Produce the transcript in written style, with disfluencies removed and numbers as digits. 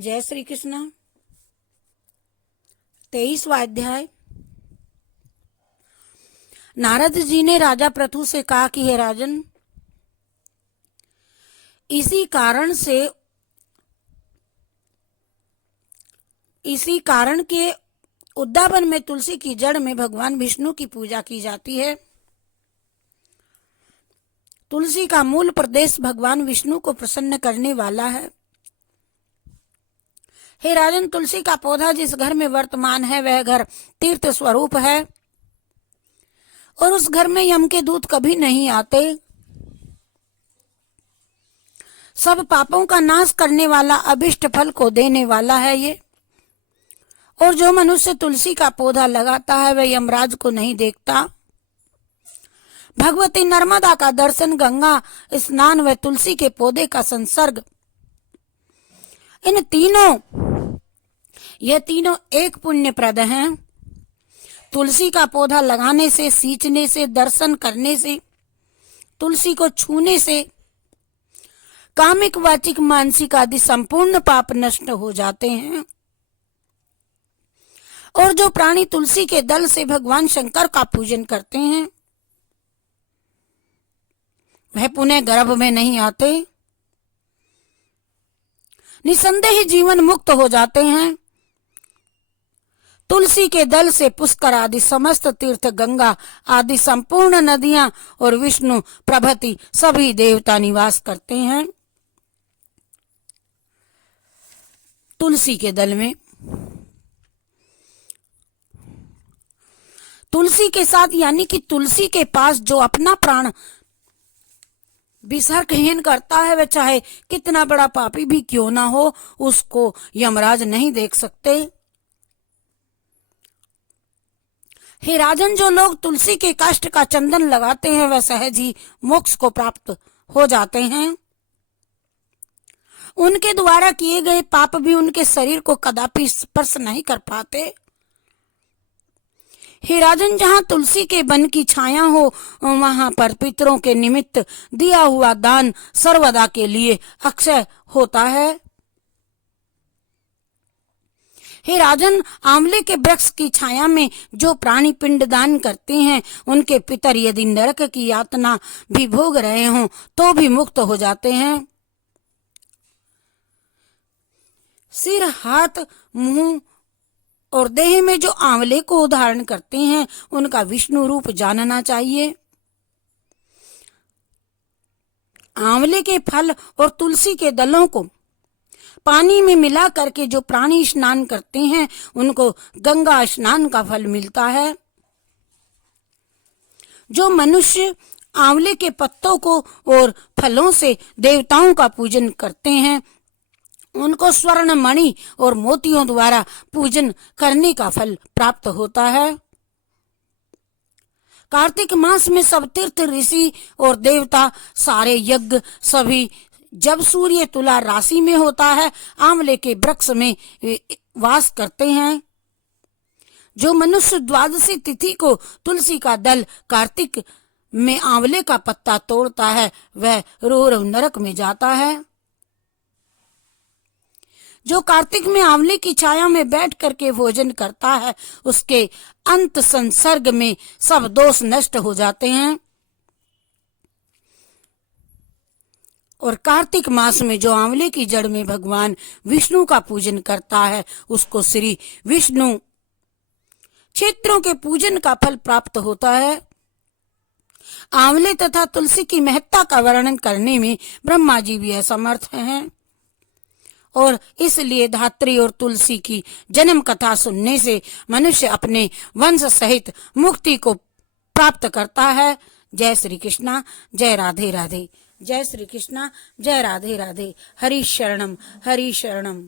जय श्री कृष्ण। 23वां अध्याय। नारद जी ने राजा पृथु से कहा कि हे राजन, इसी कारण के उद्यावन में तुलसी की जड़ में भगवान विष्णु की पूजा की जाती है। तुलसी का मूल प्रदेश भगवान विष्णु को प्रसन्न करने वाला है। हे राजन, तुलसी का पौधा जिस घर में वर्तमान है वह घर तीर्थ स्वरूप है और उस घर में यम के दूत कभी नहीं आते। सब पापों का नाश करने वाला, अभिष्ट फल को देने वाला है ये। और जो मनुष्य तुलसी का पौधा लगाता है वह यमराज को नहीं देखता। भगवती नर्मदा का दर्शन, गंगा स्नान व तुलसी के पौधे का संसर्ग, ये तीनों एक पुण्यप्रद हैं। तुलसी का पौधा लगाने से, सींचने से, दर्शन करने से, तुलसी को छूने से कामिक, वाचिक, मानसिक आदि संपूर्ण पाप नष्ट हो जाते हैं। और जो प्राणी तुलसी के दल से भगवान शंकर का पूजन करते हैं वह पुनः गर्भ में नहीं आते, निसंदेह जीवन मुक्त हो जाते हैं। तुलसी के दल से पुष्कर आदि समस्त तीर्थ, गंगा आदि संपूर्ण नदियां और विष्णु प्रभृति सभी देवता निवास करते हैं। तुलसी के दल में तुलसी के साथ, यानी कि तुलसी के पास जो अपना प्राण विसर्गहीन करता है वह चाहे कितना बड़ा पापी भी क्यों ना हो, उसको यमराज नहीं देख सकते। हे राजन, जो लोग तुलसी के काष्ठ का चंदन लगाते हैं वह सहज ही मोक्ष को प्राप्त हो जाते हैं। उनके द्वारा किए गए पाप भी उनके शरीर को कदापि स्पर्श नहीं कर पाते। हे राजन, जहाँ तुलसी के वन की छाया हो वहां पर पितरों के निमित्त दिया हुआ दान सर्वदा के लिए अक्षय होता है। हे राजन, आंवले के वृक्ष की छाया में जो प्राणी पिंड दान करते हैं उनके पितर यदि नरक की यातना भी भोग रहे हों तो भी मुक्त हो जाते हैं। सिर, हाथ, मुंह और देह में जो आंवले को धारण करते हैं उनका विष्णु रूप जानना चाहिए। आंवले के फल और तुलसी के दलों को पानी में मिला करके जो प्राणी स्नान करते हैं उनको गंगा स्नान का फल मिलता है। जो मनुष्य आंवले के पत्तों को और फलों से देवताओं का पूजन करते हैं उनको स्वर्ण, मणि और मोतियों द्वारा पूजन करने का फल प्राप्त होता है। कार्तिक मास में सब तीर्थ, ऋषि और देवता, सारे यज्ञ सभी जब सूर्य तुला राशि में होता है आंवले के वृक्ष में वास करते हैं। जो मनुष्य द्वादशी तिथि को तुलसी का दल, कार्तिक में आंवले का पत्ता तोड़ता है वह रोरव नरक में जाता है। जो कार्तिक में आंवले की छाया में बैठ करके भोजन करता है उसके अंत संसर्ग में सब दोष नष्ट हो जाते हैं। और कार्तिक मास में जो आंवले की जड़ में भगवान विष्णु का पूजन करता है उसको श्री विष्णु क्षेत्रों के पूजन का फल प्राप्त होता है। आंवले तथा तुलसी की महत्ता का वर्णन करने में ब्रह्मा जी भी असमर्थ हैं और इसलिए धात्री और तुलसी की जन्म कथा सुनने से मनुष्य अपने वंश सहित मुक्ति को प्राप्त करता है। जय श्री कृष्णा, जय राधे राधे। जय श्री कृष्णा, जय राधे राधे। हरि शरणम, हरि शरणम।